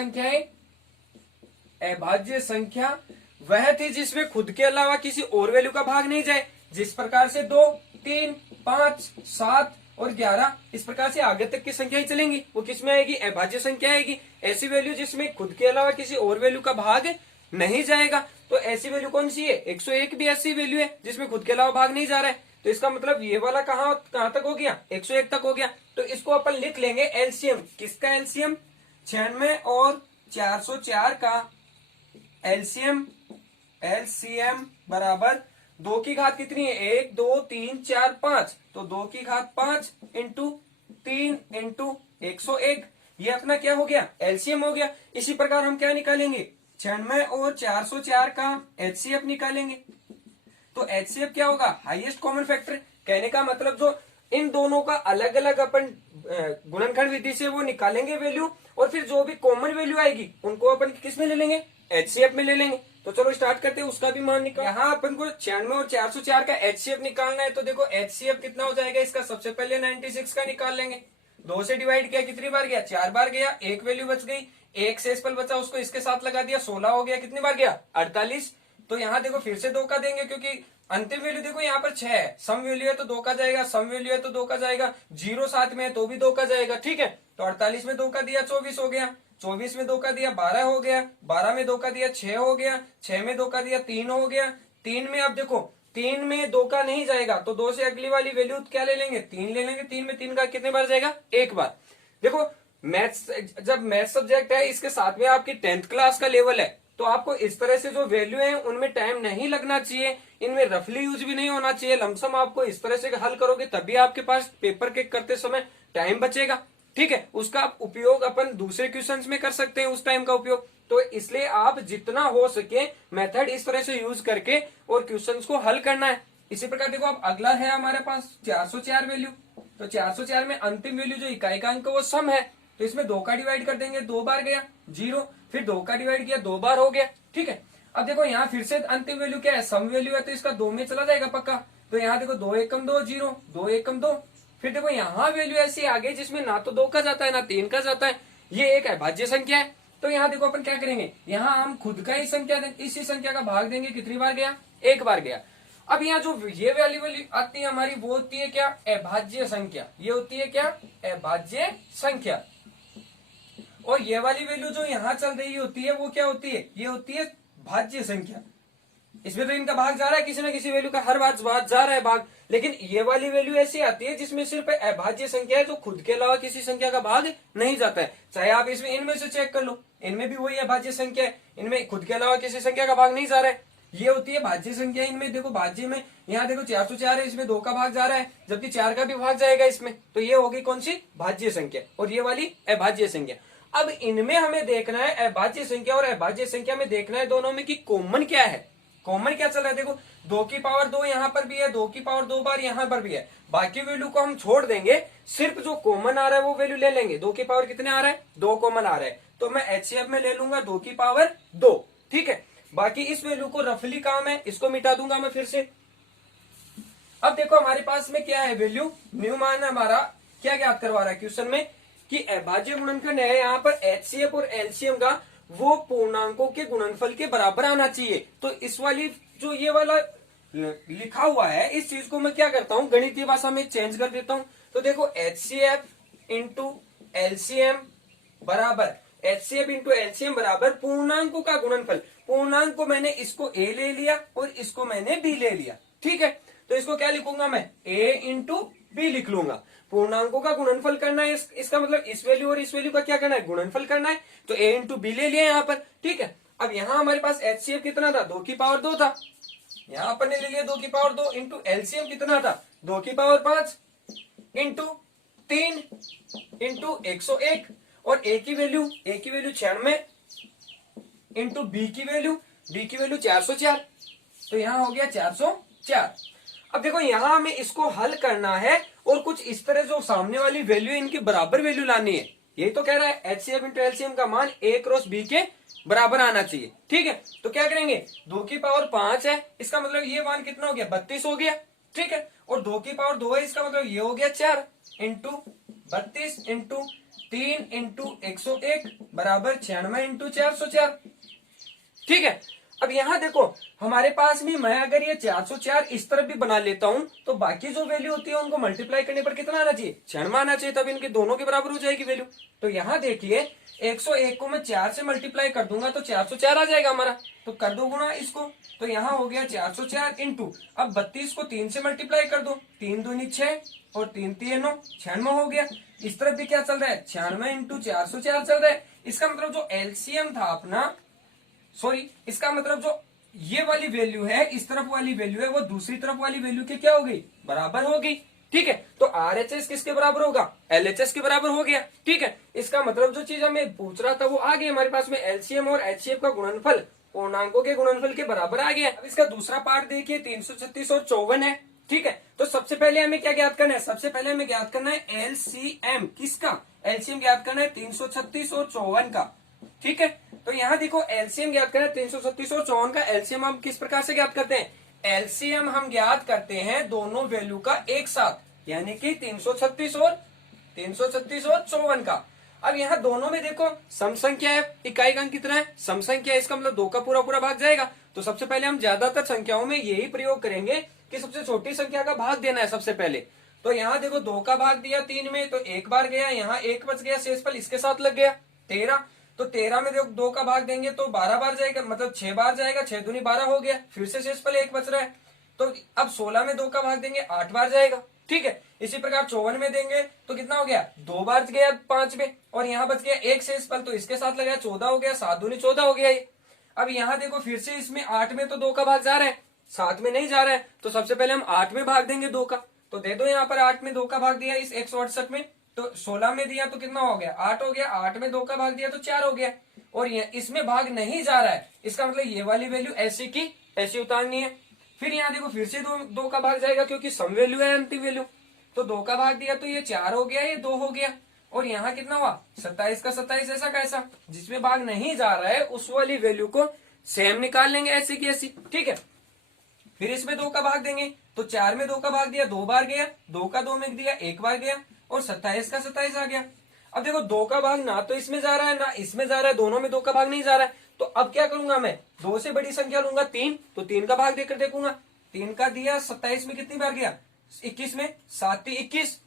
संख्या वह थी जिसमें खुद के अलावा किसी और वैल्यू का भाग नहीं जाए। जिस प्रकार से 2, 3, 5, 7 और 11 इस प्रकार से आगे तक की संख्याएं चलेंगी, वो किसमें आएगी, अभाज्य संख्या आएगी। ऐसी वैल्यू जिसमें खुद के अलावा किसी और वैल्यू का भाग नहीं जाएगा, तो ऐसी वैल्यू कौन सी है, 101 भी ऐसी वैल्यू है जिसमें खुद के अलावा भाग नहीं जा रहा है। तो इसका मतलब ये वाला कहां तक हो गया, 101 तक हो गया। तो इसको अपन लिख लेंगे एलसीएम, किसका एलसीएम, 96 और 404 का एलसीएम बराबर 2 की घात कितनी है, 1, 2, 3, 4, 5, तो 2 की घात 5 इंटू 3 इंटू 101, ये अपना क्या हो गया, एलसीएम हो गया। इसी प्रकार हम क्या निकालेंगे, 96 और 404 का एचसीएफ निकालेंगे। तो एचसीएफ क्या होगा, हाईएस्ट कॉमन फैक्टर। कहने का मतलब जो इन दोनों का अलग अलग अपन गुणनखंड विधि से वो निकालेंगे वैल्यू, और फिर जो भी कॉमन वैल्यू आएगी उनको अपन किस में ले लेंगे, एचसीएफ में ले लेंगे। तो चलो स्टार्ट करते हैं, उसका भी मान निकाल। यहाँ अपन को 96 और 404 का एचसीएफ निकालना है, तो देखो एचसीएफ कितना हो जाएगा इसका, सबसे पहले 96 का निकाल लेंगे। 2 से डिवाइड किया कितनी बार गया, 4 बार गया, एक वैल्यू बच गई, एक शेषफल बचा उसको इसके साथ लगा दिया, 16 हो गया, कितनी बार गया, 48। तो यहाँ देखो फिर से 2 का देंगे क्योंकि अंतिम वैल्यू देखो यहाँ पर 6 है, सम वैल्यू है तो 2 का जाएगा, सम वैल्यू है तो 2 का जाएगा, 0 साथ में है तो भी 2 का जाएगा, ठीक है। तो 48 में 2 का दिया 24 हो गया, 24 में 2 का दिया 12 हो गया, 12 में 2 का दिया 6 हो गया, 6 में 2 का दिया 3 हो गया, 3 में अब देखो 3 में 2 का नहीं जाएगा तो 2 से अगली वाली वैल्यू क्या ले लेंगे, 3 ले लेंगे। 3 में 3 का कितने बार जाएगा, 1 बार। देखो मैथ्स, जब मैथ्स सब्जेक्ट है इसके साथ में आपकी 10th क्लास का लेवल है, तो आपको इस तरह से जो वैल्यू है उनमें टाइम नहीं लगना चाहिए, इनमें रफली यूज भी नहीं होना चाहिए। लमसम आपको इस तरह से हल करोगे तभी आपके पास पेपर के करते समय टाइम बचेगा। ठीक है, उसका आप उपयोग अपन दूसरे क्वेश्चंस में कर सकते हैं उस टाइम का उपयोग। तो इसलिए आप जितना हो सके मेथड इस तरह से यूज करके और क्वेश्चंस को हल करना है। इसी प्रकार देखो अब अगला है हमारे पास 404 वैल्यू। तो 404 में अंतिम वैल्यू जो इकाई का अंक वो सम है, तो इसमें 2 का डिवाइड कर देंगे, 2 बार गया 0, फिर 2 का डिवाइड किया 2 बार हो गया। ठीक है, अब देखो यहाँ फिर से अंतिम वैल्यू क्या है, सम वैल्यू है, तो इसका 2 में चला जाएगा पक्का। तो यहाँ देखो 2 एकम 2 0, 2 एकम 2। फिर देखो यहाँ वैल्यू ऐसी आ गई जिसमें ना तो 2 का जाता है ना 3 का जाता है, ये एक अभाज्य संख्या है। तो यहाँ देखो अपन क्या करेंगे, यहाँ हम खुद का ही संख्या देंगे, इसी संख्या का भाग देंगे, कितनी बार गया, एक बार गया। अब यहाँ जो ये वैल्यू आती है हमारी वो होती है क्या, अभाज्य संख्या। ये होती है क्या, अभाज्य संख्या। और ये वाली वैल्यू जो यहाँ चल रही होती है वो क्या होती है, ये होती है भाज्य संख्या। इसमें तो इनका भाग जा रहा है, किसी ना किसी वैल्यू का हर बार जा रहा है भाग, लेकिन ये वाली वैल्यू ऐसी आती है जिसमें सिर्फ अभाज्य संख्या है, जो खुद के अलावा किसी संख्या का भाग नहीं जाता है। चाहे आप इसमें इनमें से चेक कर लो, इनमें भी वही अभाज्य संख्या है, इनमें खुद के अलावा किसी संख्या का भाग नहीं जा रहा है। ये होती है भाज्य संख्या। इनमें देखो भाज्य में यहाँ देखो 404 है, इसमें 2 का भाग जा रहा है, जबकि 4 का भी भाग जाएगा इसमें, तो ये होगी कौन सी, भाज्य संख्या, और ये वाली अभाज्य संख्या। अब इनमें हमें देखना है, अभाज्य संख्या और अभाज्य संख्या में देखना है दोनों में कि कॉमन क्या है। कॉमन क्या चल रहा है, देखो 2 की पावर 2 यहाँ पर भी है, 2 की पावर 2 बार यहाँ पर भी है, बाकी वैल्यू को हम छोड़ देंगे, सिर्फ जो कॉमन आ रहा है वो वैल्यू ले लेंगे। 2 की पावर कितने आ रहा है, 2 कॉमन आ रहा है, तो मैं एचसीएफ में ले लूंगा 2 की पावर 2। ठीक है, बाकी इस वैल्यू को रफली काम है, इसको मिटा दूंगा मैं फिर से। अब देखो हमारे पास में क्या है वैल्यू, न्यू मान हमारा क्या ज्ञात करवा रहा है क्वेश्चन में कि अभाज्य गुणनखंड है यहाँ पर एचसीएफ और एलसीएम का, वो पूर्णांकों के गुणनफल के बराबर आना चाहिए। तो इस वाली जो ये वाला लिखा हुआ है इस चीज को मैं क्या करता हूँ, गणितीय भाषा में चेंज कर देता हूँ। तो देखो एचसीएफ इंटू एलसीएम बराबर, एचसीएफ इंटू एलसीएम बराबर पूर्णांकों का गुणनफल। पूर्णांक को मैंने इसको ए ले लिया और इसको मैंने बी ले लिया। ठीक है, तो इसको क्या लिखूंगा मैं, ए इंटू बी लिख लूंगा। पूर्णांकों का गुणनफल करना है, इसका मतलब इस वैल्यू और इस वैल्यू का क्या करना है, गुणनफल करना है। तो ए इंटू बी ले लिया यहाँ पर। ठीक है, अब यहाँ हमारे पास एचसीएफ कितना था, 2 की पावर 2 था, यहाँ पर ले लिया 2 की पावर 2 इंटू एलसीएम कितना था, 2 की पावर 5 इंटू 3 इंटू 101, और ए की वैल्यू 96 इंटू बी की वैल्यू 404, तो यहाँ हो गया 404। अब देखो यहाँ हमें इसको हल करना है और कुछ इस तरह जो सामने वाली वैल्यू इनकी बराबर वैल्यू लानी है। यही तो कह रहा है एचसीएफ इंटू एलसीएम का मान ए क्रॉस बी के बराबर आना चाहिए। ठीक है, तो क्या करेंगे, 2 की पावर 5 है, इसका मतलब ये मान कितना हो गया, 32 हो गया। ठीक है, और 2 की पावर 2 है, इसका मतलब ये हो गया 4 इंटू 32 इंटू 3 इंटू 101 बराबर 96 इंटू 404। ठीक है, अब यहाँ देखो हमारे पास भी, मैं अगर ये 404 इस तरफ भी बना लेता हूं तो बाकी जो वैल्यू होती है उनको मल्टीप्लाई करने पर कितना आना चाहिए, 96 आना चाहिए, तब इनके दोनों के बराबर हो जाएगी वैल्यू। तो यहाँ देखिए 101 को मैं 4 से मल्टीप्लाई कर दूंगा तो 404 आ जाएगा हमारा, तो कर दो गुणा इसको, तो यहाँ हो गया 404 इंटू, अब 32 को 3 से मल्टीप्लाई कर दो, 3 दूनी 6 और 3 3 9, 96 हो गया। इस तरफ भी क्या चल रहा है, 96 इंटू 404 चल रहा है। इसका मतलब जो एलसीएम था अपना, सॉरी इसका मतलब जो ये वाली वैल्यू है, इस तरफ वाली वैल्यू है, वो दूसरी तरफ वाली वैल्यू के क्या हो गई, बराबर हो गई। ठीक है, तो आरएचएस किसके बराबर होगा, एलएचएस के बराबर हो गया। ठीक है, इसका मतलब जो चीज हमें पूछ रहा था वो आ गई हमारे पास में, एलसीएम और एचसीएफ का गुणनफल पूर्णांकों के गुणनफल के बराबर आ गया। अब इसका दूसरा पार्ट देखिए, 336 और 54 है। ठीक है, तो सबसे पहले हमें क्या ज्ञात करना है, सबसे पहले हमें ज्ञात करना है एलसीएम किसका, एलसीएम ज्ञात करना है 336 और 54 का। ठीक है, तो यहाँ देखो एलसीएम ज्ञात करें 336 और 54 का। एलसीएम हम किस प्रकार से ज्ञात करते हैं, एलसीएम हम ज्ञात करते हैं दोनों वैल्यू का एक साथ, यानी कि 336 और 54 का। अब यहाँ दोनों में देखो सम संख्या है, इकाई का अंक कितना है, सम संख्या है, इसका मतलब 2 का पूरा पूरा भाग जाएगा। तो सबसे पहले हम ज्यादातर संख्याओं में यही प्रयोग करेंगे कि सबसे छोटी संख्या का भाग देना है सबसे पहले। तो यहाँ देखो 2 का भाग दिया 3 में, तो 1 बार गया, यहाँ 1 बच गया, शेषफल इसके साथ लग गया 13। तो 13 में देखो 2 का भाग देंगे तो 12 बार जाएगा, मतलब 6 बार जाएगा, 6 दूनी 12 हो गया, फिर से शेषफल 1 बच रहा है। तो अब 16 में 2 का भाग देंगे 8 बार जाएगा। ठीक है, इसी प्रकार 54 में देंगे तो कितना हो गया, 2 बार गया 5 में, और यहाँ बच गया 1 शेषफल, तो इसके साथ लगाया 14 हो गया, 7 दूनी 14 हो गया ये। अब यहाँ देखो फिर से इसमें 8 में तो 2 का भाग जा रहा है, 7 में नहीं जा रहा है, तो सबसे पहले हम 8 में भाग देंगे 2 का। तो दे दो यहाँ पर 8 में 2 का भाग दिया इस 168 में, तो 16 में दिया तो कितना हो गया 8 हो गया, 8 में 2 का भाग दिया तो 4 हो गया। और ये इसमें भाग नहीं जा रहा है, इसका मतलब ये वाली वैल्यू ऐसी की ऐसी उतारनी है। फिर यहाँ देखो फिर से दो का भाग जाएगा क्योंकि सम वैल्यू है अंतिम वैल्यू, तो 2 का भाग दिया तो ये 4 हो गया, ये 2 हो गया। और यहाँ कितना हुआ 27 का 27 ऐसा कैसा, जिसमें भाग नहीं जा रहा है उस वाली वैल्यू को सेम निकाल लेंगे ऐसी की ऐसी, ठीक है। फिर इसमें 2 का भाग देंगे तो 4 में 2 का भाग दिया 2 बार गया, 2 का 2 में दिया 1 बार गया, और 27 का 27 आ गया। अब देखो 2 का भाग ना तो इसमें जा रहा है ना इसमें जा रहा है, दोनों में 2 का भाग नहीं जा रहा है, तो अब क्या करूंगा मैं 2 से बड़ी संख्या लूंगा 3, तो 3 का भाग देकर देखूंगा। 3 का दिया 27 में कितनी बार गया 21 में, 7 21,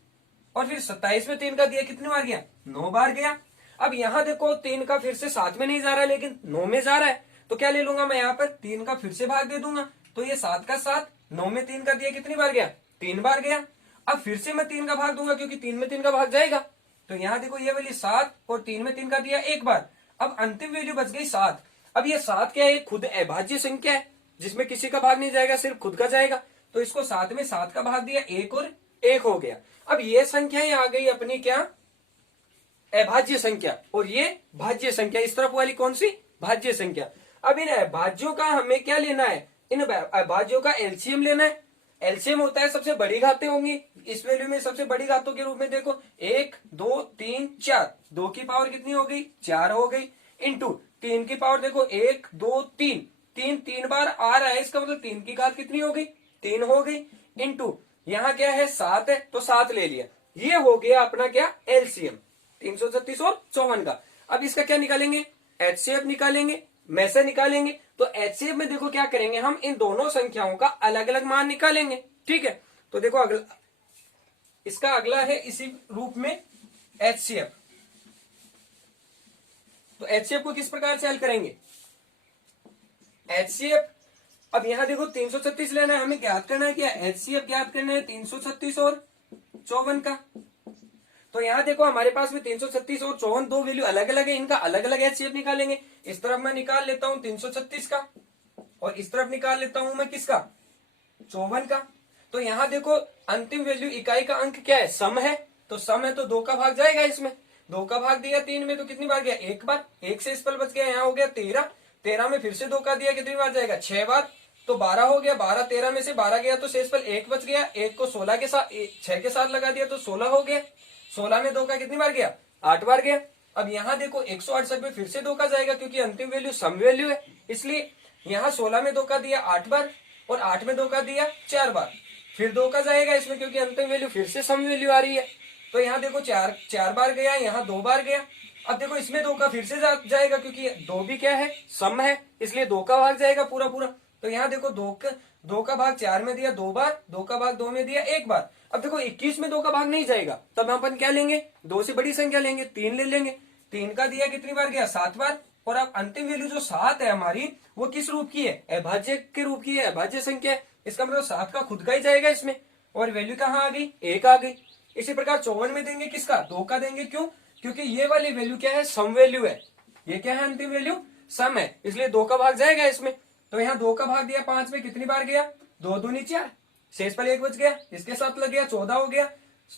और फिर 27 में 3 का दिया कितनी बार गया 9 बार गया। अब यहाँ देखो 3 का फिर से 7 में नहीं जा रहा है लेकिन 9 में जा रहा है, तो क्या ले लूंगा मैं यहाँ पर 3 का फिर से भाग दे दूंगा, तो ये 7 का 7, 9 में 3 का दिया कितनी बार गया 3 बार गया। अब फिर से मैं 3 का भाग दूंगा क्योंकि 3 में 3 का भाग जाएगा, तो यहाँ देखो ये वाली 7 और 3 में 3 का दिया 1 बार, अब अंतिम वैल्यू बच गई 7। अब ये 7 क्या है, खुद अभाज्य संख्या है जिसमें किसी का भाग नहीं जाएगा सिर्फ खुद का जाएगा, तो इसको 7 में 7 का भाग दिया 1 और 1 हो गया। अब ये संख्याएं आ गई अपनी क्या अभाज्य संख्या, और ये भाज्य संख्या, इस तरफ वाली कौन सी भाज्य संख्या। अब इन अभाज्यों का हमें क्या लेना है, इन अभाज्यों का एलसीएम लेना है। एलसीएम होता है सबसे बड़ी घातें होंगी, इस वैल्यू में सबसे बड़ी घातों के रूप में देखो 1 2 3 4, 2 की पावर कितनी हो गई 4 हो गई, इंटू 3 की पावर देखो 1 2 3, 3 बार आ रहा है, इसका मतलब 3 की घात कितनी हो गई 3 हो गई, इंटू यहाँ क्या है 7 है तो 7 ले लिया। ये हो गया अपना क्या एलसीएम 336 और 54 का। अब इसका क्या निकालेंगे एचसीएफ निकालेंगे, में से निकालेंगे, तो एचसीएफ में देखो क्या करेंगे हम इन दोनों संख्याओं का अलग अलग मान निकालेंगे, ठीक है। तो देखो अगला इसका अगला है इसी रूप में एचसीएफ, तो एचसीएफ को किस प्रकार से हल करेंगे एचसीएफ। अब यहां देखो 336 लेना है, हमें ज्ञात करना है क्या एचसीएफ ज्ञात करना है 336 और 54 का। तो यहाँ देखो हमारे पास में 336 और 54 दो वैल्यू अलग अलग है, इनका अलग अलग एचसीएफ निकालेंगे। इस तरफ मैं निकाल लेता हूं 336 का और इस तरफ निकाल लेता हूं मैं किसका 54 का। तो यहाँ देखो अंतिम वैल्यू इकाई का अंक क्या है सम है, तो सम है तो 2 का भाग जाएगा इसमें, 2 का भाग दिया 3 में तो कितनी बार गया 1 बार, 1 से इस पर बच गया यहाँ हो गया 13, 13 में फिर से 2 का दिया कितनी बार जाएगा 6 बार, तो 12 हो गया, 12 13 में से 12 गया तो शेष पर 1 बच गया, 1 को 16 के साथ 6 के साथ लगा दिया तो 16 हो गया, 16 में 2 का कितनी बार गया 8 बार गया। अब यहाँ देखो 168 में फिर से 2 का जाएगा क्योंकि अंतिम वैल्यू सम वैल्यू है, इसलिए यहाँ 16 में 2 का दिया 8 बार और 8 में 2 का दिया 4 बार, फिर 2 का जाएगा इसमें क्योंकि अंतिम वैल्यू फिर से सम वैल्यू आ रही है, तो यहाँ देखो 4 बार गया, यहाँ 2 बार गया। अब देखो इसमें 2 का फिर से जाएगा क्योंकि 2 भी क्या है सम है, इसलिए 2 का भाग जाएगा पूरा पूरा। तो यहाँ देखो 2 का भाग 4 में दिया 2 बार, 2 का भाग 2 में दिया 1 बार। अब देखो 21 में 2 का भाग नहीं जाएगा, तब हम अपन क्या लेंगे 2 से बड़ी संख्या लेंगे 3 ले लेंगे, 3 का दिया कितनी बार गया 7 बार, और अब अंतिम वैल्यू जो 7 है हमारी वो किस रूप की है अभाज्य के रूप की है, अभाज्य संख्या है, इसका मतलब 7 का खुद का ही जाएगा इसमें, और वैल्यू कहाँ आ गई 1 आ गई। इसी प्रकार 54 में देंगे किसका 2 का देंगे, क्यों क्योंकि ये वाली वैल्यू क्या है सम वैल्यू है, ये क्या है अंतिम वैल्यू सम है, इसलिए 2 का भाग जाएगा इसमें। तो यहाँ 2 का भाग दिया 5 में कितनी बार गया 2 दूनी 4, शेष पर 1 बच गया, इसके साथ लग गया 14 हो गया,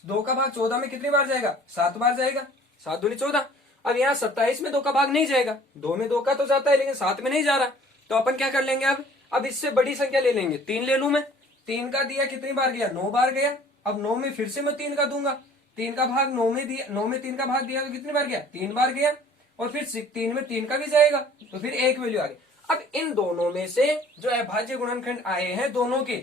2 का भाग 14 में कितनी बार जाएगा 7 बार जाएगा, 7 दूनी 14। अब यहाँ 27 में 2 का भाग नहीं जाएगा, 2 में 2 का तो जाता है लेकिन 7 में नहीं जा रहा, तो अपन क्या कर लेंगे अब इससे बड़ी संख्या ले लेंगे 3 ले लू मैं, 3 का दिया कितनी बार गया 9 बार गया, अब 9 में फिर से मैं 3 का दूंगा, 3 का भाग 9 में दिया, 9 में 3 का भाग दिया तो कितनी बार गया 3 बार गया, और फिर 3 में 3 का भी जाएगा तो फिर 1 वैल्यू आ गई। अब इन दोनों में से जो अभाज्य गुणनखंड आए हैं दोनों के,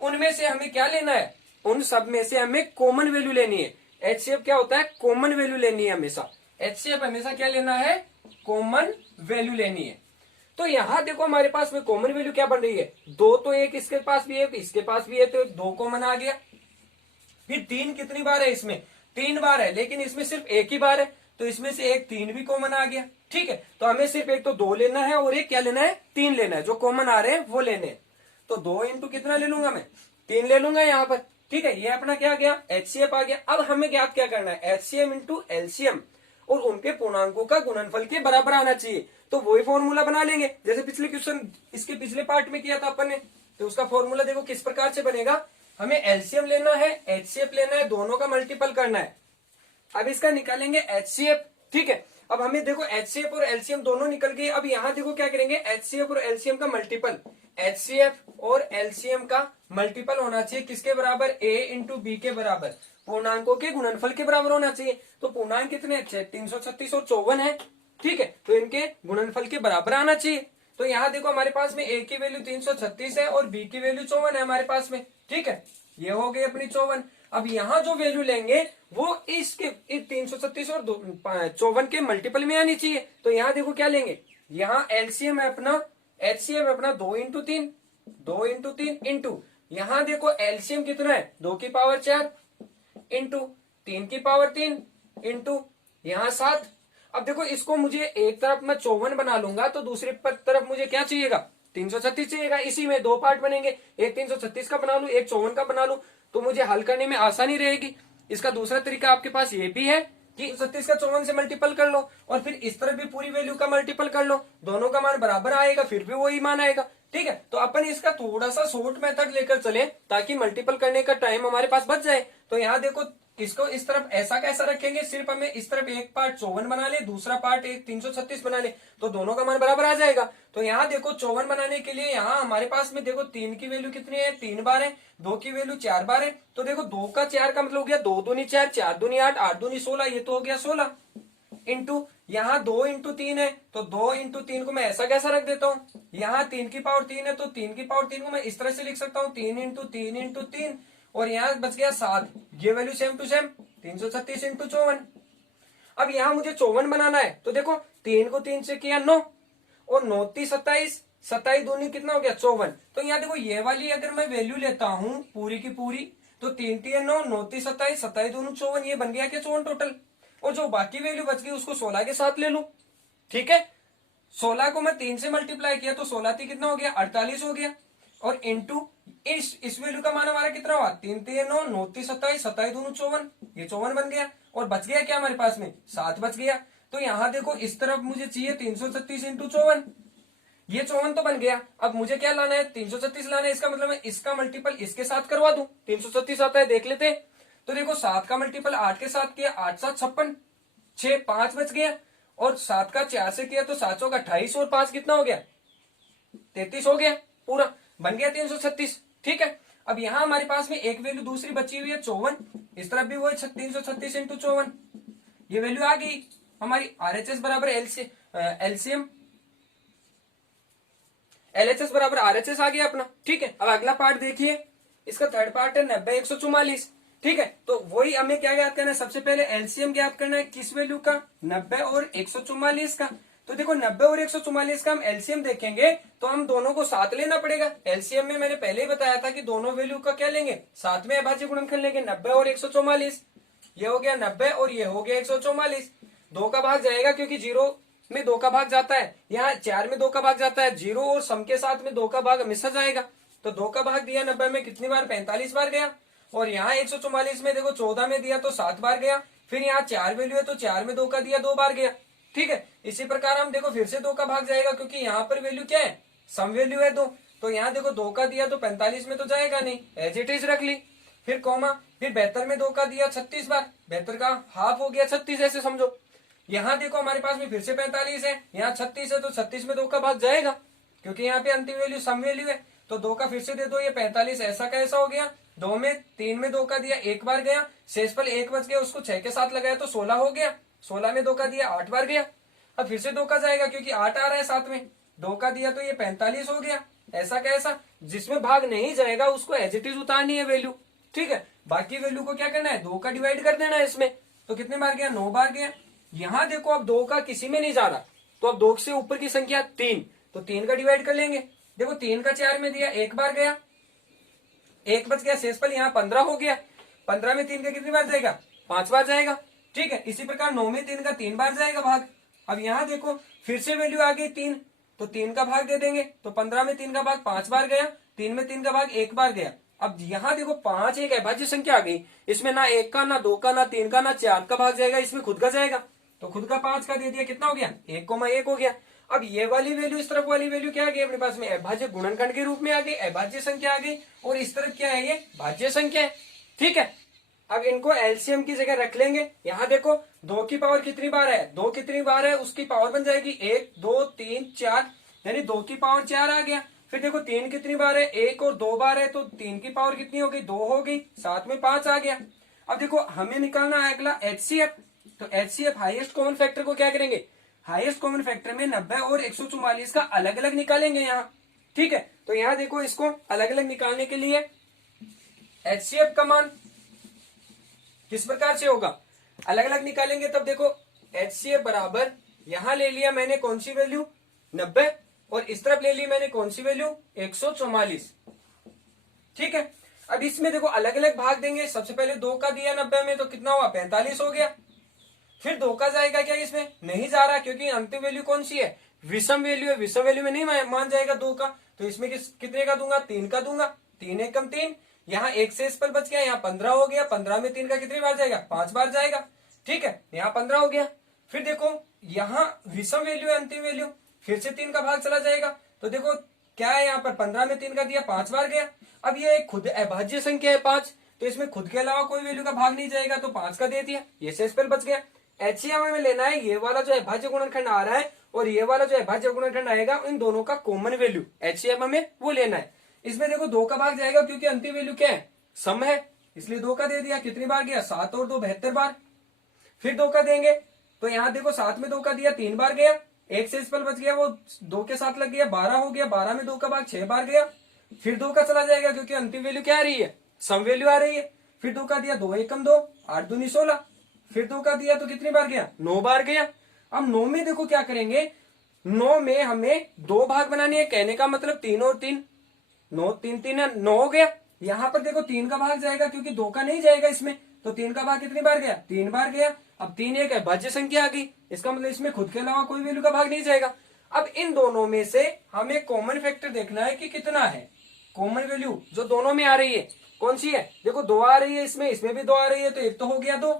उनमें से हमें क्या लेना है उन सब में से हमें कॉमन वैल्यू लेनी है। एचसीएफ क्या होता है कॉमन वैल्यू लेनी है हमेशा, एचसीएफ हमेशा क्या लेना है कॉमन वैल्यू लेनी है। तो यहाँ देखो हमारे पास में कॉमन वैल्यू क्या बन रही है 2, तो एक इसके पास भी है इसके पास भी है, तो 2 कॉमन आ गया। फिर 3 कितनी बार है इसमें 3 बार है, लेकिन इसमें सिर्फ 1 ही बार है, तो इसमें से एक 3 भी कॉमन आ गया, ठीक है। तो हमें सिर्फ एक तो 2 लेना है और एक क्या लेना है 3 लेना है, जो कॉमन आ रहे हैं वो लेने हैं। तो 2 इंटू कितना ले लूंगा मैं 3 ले लूंगा यहाँ पर, ठीक है। ये अपना क्या गया एचसीएफ आ गया। अब हमें ज्ञात क्या करना है एचसीएम इंटू एलसीएम, और उनके पूर्णांकों का गुणनफल के बराबर आना चाहिए। तो वही फॉर्मूला बना लेंगे जैसे पिछले क्वेश्चन इसके पिछले पार्ट में किया था अपन ने। तो उसका फॉर्मूला देखो किस प्रकार से बनेगा, हमें एलसीएम लेना है, एचसीएफ लेना है, दोनों का मल्टीपल करना है। अब इसका निकालेंगे एचसीएफ, ठीक है। अब हमें देखो एचसीएफ और एलसीएम दोनों निकल गए। अब यहाँ देखो क्या करेंगे, एचसीएफ और एलसीएम का मल्टीपल, एचसीएफ और एलसीएम का मल्टीपल होना चाहिए किसके बराबर, ए इंटू बी के बराबर, पूर्णांकों के गुणनफल के बराबर होना चाहिए। तो पूर्णांक कितने अच्छे, 336 और 54 है, ठीक है। तो इनके गुणनफल के बराबर आना चाहिए। तो यहाँ देखो हमारे पास में ए की वैल्यू 336 है और बी की वैल्यू 54 है हमारे पास में, ठीक है। ये हो गई अपनी 54। अब यहाँ जो वैल्यू लेंगे वो इसके 336 और 54 के मल्टीपल में आनी चाहिए। तो यहाँ देखो क्या लेंगे, यहाँ एलसीएम है अपना, एचसीएफ है अपना 2 इंटू 3, 2 इंटू 3 इंटू, यहाँ देखो एलसीएम कितना है 2 की पावर 4 इंटू 3 की पावर 3 इंटू यहाँ 7। अब देखो इसको मुझे एक तरफ मैं 54 बना लूंगा तो दूसरी तरफ मुझे क्या चाहिएगा, 336 चाहिएगा। इसी में दो पार्ट बनेंगे, एक 336 का बना लू, एक 54 का बना लू, तो मुझे हल करने में आसानी रहेगी। इसका दूसरा तरीका आपके पास ये भी है कि 36 का 54 से मल्टीपल कर लो और फिर इस तरफ भी पूरी वैल्यू का मल्टीपल कर लो, दोनों का मान बराबर आएगा, फिर भी वही मान आएगा, ठीक है। तो अपन इसका थोड़ा सा शॉर्ट मेथड लेकर चले ताकि मल्टीपल करने का टाइम हमारे पास बच जाए। तो यहाँ देखो इसको इस तरफ ऐसा कैसा रखेंगे, सिर्फ हमें इस तरफ एक पार्ट 54 बना ले, दूसरा पार्ट एक 336 बना ले, तो दोनों का मान बराबर आ जाएगा। तो यहाँ देखो 54 बनाने के लिए यहाँ हमारे पास में देखो 3 की वैल्यू कितनी है, 3 बार है, 2 की वैल्यू 4 बार है। तो देखो 2 का 4 का मतलब हो गया 2 दूनी 4, 4 दूनी 8, 8 दूनी 16, ये तो हो गया 16 इंटू यहाँ 2 इंटू 3 है, तो 2 इंटू 3 को मैं ऐसा कैसा रख देता हूँ, यहाँ 3 की पावर 3 है तो 3 की पावर 3 को मैं इस तरह से लिख सकता हूँ 3 इंटू 3 इंटू 3, और यहाँ बच गया 7, ये value same to same 336 into 54। अब यहाँ मुझे 54 बनाना है तो देखो 3 को 3 से किया 9 और 9 3 27, 27 दूनी कितना हो गया 54। तो यहाँ देखो ये वाली अगर मैं वैल्यू लेता हूँ पूरी की पूरी तो 3 3 9, 9 3 27, 27 दूनी 54, ये बन गया क्या 54 टोटल। और जो बाकी वैल्यू बच गई उसको 16 के साथ ले लू, ठीक है। 16 को मैं 3 से मल्टीप्लाई किया तो 16 3 कितना हो गया 48 हो गया, और इंटू इस वैल्यू का मान हमारा कितना हुआ 3 3 9, 9 3 27, 27 दूनी 54, ये 54 बन गया। और बच गया क्या हमारे पास में 7 बच गया। तो यहाँ देखो इस तरफ मुझे चाहिए 336 इंटू 54, ये 54 तो बन गया। अब मुझे क्या लाना है 336 लाना है, इसका मतलब मैं इसका मल्टीपल इसके साथ करवा दूं, 336 आता है देख लेते हैं। तो देखो 7 का मल्टीपल 8 के साथ किया, 8 7 56, 6 5 बच गया, और 7 का 4 से किया तो 7 चौका 28 और 5 कितना हो गया 33 हो गया, पूरा बन गया 336, ठीक है। अब यहाँ हमारे पास में एक वैल्यू दूसरी बची हुई है 54, इस तरफ भी वो 336 इंटू 54, ये वैल्यू आ गई हमारी आरएचएस बराबर एलसीएम, एलएचएस बराबर आरएचएस आ गया अपना, ठीक है। अब अगला पार्ट देखिए, इसका थर्ड पार्ट है 90 144, ठीक है। तो वही हमें क्या ज्ञात करना है, सबसे पहले एलसीएम ज्ञात करना है किस वैल्यू का 90 और 144 का। तो देखो 90 और 144 का हम एलसीएम देखेंगे तो हम दोनों को साथ लेना पड़ेगा। एलसीएम में मैंने पहले ही बताया था कि दोनों वैल्यू का क्या लेंगे, साथ में अभाज्य गुणनखंड लेंगे, 90 और 144, ये हो गया 90 और ये हो गया 144, 2 का भाग जाएगा क्योंकि 0 में 2 का भाग जाता है, यहाँ 4 में 2 का भाग जाता है, 0 और सम के साथ में 2 का भाग हमेशा जाएगा। तो 2 का भाग दिया 90 में कितनी बार 45 बार गया, और यहाँ 144 में देखो 14 में दिया तो 7 बार गया, फिर यहाँ 4 वैल्यू है तो 4 में 2 का दिया 2 बार गया, ठीक है। इसी प्रकार हम देखो फिर से 2 का भाग जाएगा क्योंकि यहाँ पर वैल्यू क्या है सम वैल्यू है 2, तो यहाँ देखो 2 का दिया तो 45 में तो जाएगा नहीं, एज इट इज रख ली, फिर कॉमा, फिर 72 में 2 का दिया 36 बार, 72 का हाफ हो गया 36, ऐसे समझो। यहाँ देखो हमारे पास में फिर से 45 है, यहाँ 36 है तो 36 में 2 का भाग जाएगा क्योंकि यहाँ पे अंतिम वैल्यू सम वैल्यू है, तो 2 का फिर से दे दो, ये 45 ऐसा कैसा हो गया, 2 में 3 में 2 का दिया 1 बार गया, शेषफल 1 बच गया, उसको 6 के साथ लगाया तो 16 हो गया, 16 में 2 का दिया 8 बार गया, अब फिर से 2 का जाएगा क्योंकि 8 आ रहा है साथ में, 2 का दिया तो ये 45 हो गया, ऐसा कैसा, जिसमें भाग नहीं जाएगा उसको एज इट इज उतारनी है वैल्यू, ठीक है। बाकी वैल्यू को क्या करना है 2 का डिवाइड कर देना है इसमें, तो कितने बार गया 9 बार गया। यहाँ देखो अब 2 का किसी में नहीं जा रहा, तो अब 2 से ऊपर की संख्या 3, तो 3 का डिवाइड कर लेंगे, देखो 3 का 4 में दिया 1 बार गया, 1 बच गया, शेषफल यहाँ 15 हो गया, 15 में 3 का कितनी बार जाएगा 5 बार जाएगा, ठीक है। इसी प्रकार 9 में 3 का 3 बार जाएगा भाग। अब यहाँ देखो फिर से वैल्यू आ गई 3, तो 3 का भाग दे देंगे, तो 15 में 3 का भाग 5 बार गया, 3 में 3 का भाग 1 बार गया। अब यहाँ देखो 5 एक अभाज्य संख्या आ गई, इसमें ना 1 का, ना 2 का, ना 3 का, ना 4 का भाग जाएगा, इसमें खुद का जाएगा, तो खुद का 5 का दे दिया, कितना हो गया 1,1 हो गया। अब ये वाली वैल्यू इस तरफ वाली वैल्यू क्या आ गई अपने पास में, अभाज्य गुणनखंड के रूप में आ गई, अभाज्य संख्या आ गई, और इस तरफ क्या है, ये भाज्य संख्या है। ठीक है, अब इनको एलसीएम की जगह रख लेंगे। यहां देखो 2 की पावर कितनी बार है, 2 कितनी बार है उसकी पावर बन जाएगी 1 2 3 4, यानी 2 की पावर 4 आ गया। फिर देखो 3 कितनी बार है, 1 और 2 बार है, तो 3 की पावर कितनी हो गई, 2 हो गई, साथ में 5 आ गया। अब देखो हमें निकालना है अगला एचसीएफ। तो एचसीएफ हाईएस्ट कॉमन फैक्टर को क्या करेंगे, हाईएस्ट कॉमन फैक्टर में 90 और 144 का अलग अलग निकालेंगे यहाँ। ठीक है, तो यहाँ देखो इसको अलग अलग निकालने के लिए एचसीएफ का मान किस प्रकार से होगा, अलग अलग निकालेंगे। तब देखो एचसीएफ बराबर, यहां ले लिया मैंने कौन सी वैल्यू 90, और इस तरफ ले ली मैंने कौन सी वैल्यू 144। ठीक है, अब इसमें देखो अलग अलग भाग देंगे। सबसे पहले 2 का दिया 90 में, तो कितना हुआ 45 हो गया। फिर 2 का जाएगा क्या, इसमें नहीं जा रहा, क्योंकि अंतिम वैल्यू कौन सी है, विषम वैल्यू है, विषम वैल्यू में नहीं मान जाएगा 2 का। तो इसमें कितने का दूंगा, 3 का दूंगा, 3 एकम 3, यहाँ 1 से पर बच गया, यहाँ 15 हो गया, 15 में 3 का कितनी बार जाएगा, 5 बार जाएगा। ठीक है, यहाँ 15 हो गया। फिर देखो यहाँ विषम वैल्यू है अंतिम वैल्यू, फिर से 3 का भाग चला जाएगा। तो देखो क्या है, यहाँ पर 15 में 3 का दिया, 5 बार गया। अब ये खुद अभाज्य संख्या है 5, तो इसमें खुद के अलावा कोई वैल्यू का भाग नहीं जाएगा, तो 5 का दे दिया, ये शेषफल बच गया। एचसीएफ में लेना है ये वाला जो अभाज्य गुणनखंड आ रहा है और ये वाला जो अभाज्य गुणनखंड आएगा, इन दोनों का कॉमन वैल्यू एचसीएफ में वो लेना है। इसमें देखो 2 का भाग जाएगा, क्योंकि अंतिम वैल्यू क्या है, सम है, इसलिए 2 का दे दिया। कितनी बार गया, 7 और 2 72 बार। फिर 2 का देंगे, तो यहाँ देखो 7 में 2 का दिया, 3 बार गया, 1 से पर बच गया, वो 2 के साथ लग गया, 12 हो गया, 12 में 2 का भाग 6 बार गया। फिर 2 का चला जाएगा, क्योंकि अंतिम वैल्यू क्या आ रही है, सम वैल्यू आ रही है। फिर 2 का दिया, 2 एकम 2, 8 दूनी 16। फिर 2 का दिया तो कितनी बार गया, 9 बार गया। अब 9 में देखो क्या करेंगे, 9 में हमें 2 भाग बनाने हैं, कहने का मतलब 3 और 3, 9 3 3 9 हो गया। यहाँ पर देखो 3 का भाग जाएगा, क्योंकि 2 का नहीं जाएगा इसमें, तो 3 का भाग कितनी बार गया, 3 बार गया। अब 3 एक अभाज्य संख्या आ गई, इसका मतलब इसमें खुद के अलावा कोई वैल्यू का भाग नहीं जाएगा। अब इन दोनों में से हमें कॉमन फैक्टर देखना है कि कितना है, कॉमन वैल्यू जो दोनों में आ रही है कौन सी है, देखो 2 आ रही है, इसमें भी 2 आ रही है, तो एक तो हो गया 2।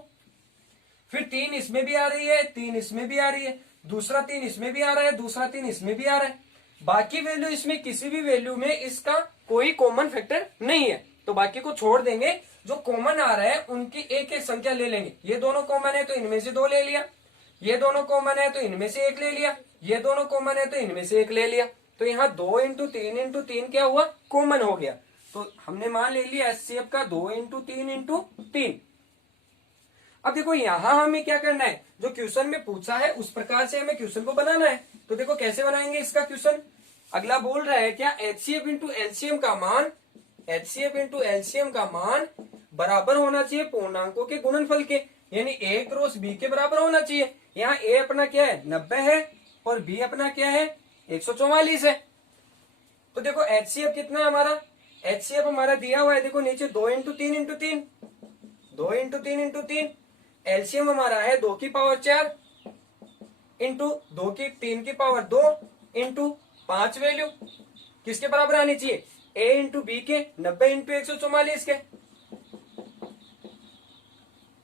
फिर 3 इसमें भी आ रही है, 3 इसमें भी आ रही है, दूसरा 3 इसमें भी आ रहा है, दूसरा 3 इसमें भी आ रहा है। बाकी वैल्यू इसमें किसी भी वैल्यू में इसका कोई कॉमन फैक्टर नहीं है, तो बाकी को छोड़ देंगे। जो कॉमन आ रहा है उनकी एक एक संख्या ले लेंगे। ये दोनों कॉमन है तो इनमें से 2 ले लिया, ये दोनों कॉमन है तो इनमें से 1 ले लिया, ये दोनों कॉमन है तो इनमें से 1 ले लिया। तो यहाँ 2 इंटू 3 इंटू 3 क्या हुआ, कॉमन हो गया। तो हमने मान ले लिया एचसीएफ का 2 इंटू 3 इंटू 3। अब देखो यहां हमें क्या करना है, जो क्वेश्चन में पूछा है उस प्रकार से हमें क्वेश्चन को बनाना है। तो देखो कैसे बनाएंगे इसका क्वेश्चन। अगला बोल रहा है क्या, एचसीएफ इंटू एलसीएम का मान, एचसीएफ इंटू एलसीएम का मान बराबर होना चाहिए पूर्णांकों के गुणनफल के, यानी ए क्रॉस बी के बराबर होना चाहिए। यहाँ ए अपना क्या है 90 है और बी अपना क्या है 144 है। तो देखो एचसीएफ कितना है हमारा, एचसीएफ हमारा दिया हुआ है, देखो नीचे 2 into 3 into 3, 2 into 3 into 3। LCM हमारा है 2 की पावर 4 इंटू 2 की 3 की पावर 2 इंटू 5 वैल्यू किसके बराबर आनी चाहिए, ए इंटू बी के, 90 इंटू 144 के।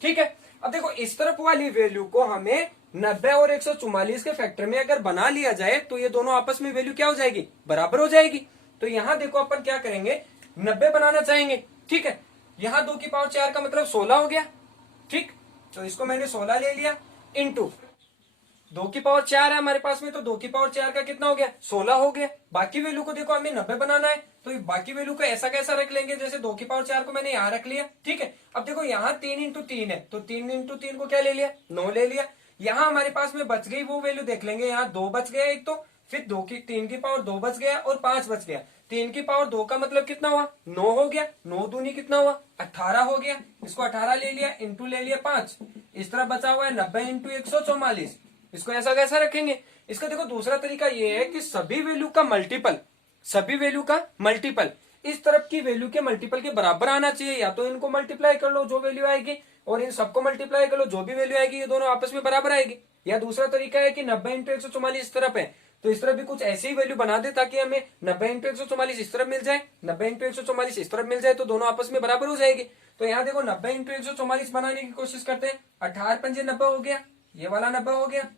ठीक है, अब देखो इस तरफ वाली वैल्यू को हमें 90 और 144 के फैक्टर में अगर बना लिया जाए तो ये दोनों आपस में वैल्यू क्या हो जाएगी, बराबर हो जाएगी। तो यहां देखो अपन क्या करेंगे, 90 बनाना चाहेंगे। ठीक है, यहां 2 की पावर 4 का मतलब 16 हो गया। ठीक, तो इसको मैंने 16 ले लिया, इंटू 2 की पावर 4 है हमारे पास में, तो 2 की पावर 4 का कितना हो गया 16 हो गया। बाकी वैल्यू को देखो हमें 90 बनाना है, तो बाकी वैल्यू को ऐसा कैसा रख लेंगे, जैसे 2 की पावर 4 को मैंने यहाँ रख लिया। ठीक है, अब देखो यहाँ 3 इंटू 3 है, तो 3 इंटू 3 को क्या ले लिया 9 ले लिया। यहाँ हमारे पास में बच गई वो वैल्यू देख लेंगे, यहाँ 2 बच गया एक, तो फिर 3 की पावर 2 बच गया और 5 बच गया। 3 की पावर 2 का मतलब कितना हुआ 9 हो गया, 9 दूनी कितना हुआ 18 हो गया। इसको 18 ले लिया, इंटू ले लिया 5, इस तरह बचा हुआ है 90 इंटू 144। इसको ऐसा कैसा रखेंगे, इसका देखो दूसरा तरीका ये है कि सभी वैल्यू का मल्टीपल, सभी वैल्यू का मल्टीपल इस तरफ की वैल्यू के मल्टीपल के बराबर आना चाहिए। या तो इनको मल्टीप्लाई कर लो जो वैल्यू आएगी, और इन सबको मल्टीप्लाई कर लो जो भी वैल्यू आएगी, ये दोनों आपस में बराबर आएगी। या दूसरा तरीका है कि 90 इंटू 144 इस तरफ है, तो इस तरफ भी कुछ ऐसी ही वैल्यू बना दे ताकि हमें 90 इंटू 144 इस तरफ मिल जाए, 90 इंटू 144 इस तरफ मिल जाए, तो दोनों आपस में बराबर हो जाएगी। तो यहाँ देखो 90 इंटू 144 बनाने की कोशिश करते हैं, 18 पंजे 90 हो गया, ये वाला 90 हो गया।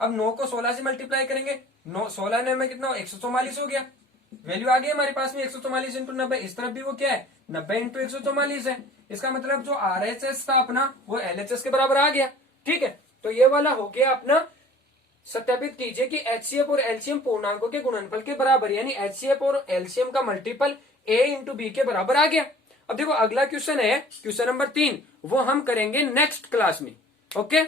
अब 9 को 16 से मल्टीप्लाई करेंगे, 9 16 ने में कितना 144 हो गया। वैल्यू आ गई हमारे पास में 144 इंटू 90। इस तरफ भी वो क्या है 90 इंटू 144 है। इसका मतलब जो RHS था अपना वो LHS के बराबर आ गया। ठीक है, तो ये वाला हो गया अपना। सत्यापित कीजिए कि HCF और LCM पूर्णांकों के गुणनफल के बराबर, यानी HCF और LCM का मल्टीपल A इंटू बी के बराबर आ गया। अब देखो अगला क्वेश्चन है क्वेश्चन नंबर 3, वो हम करेंगे नेक्स्ट क्लास में। ओके।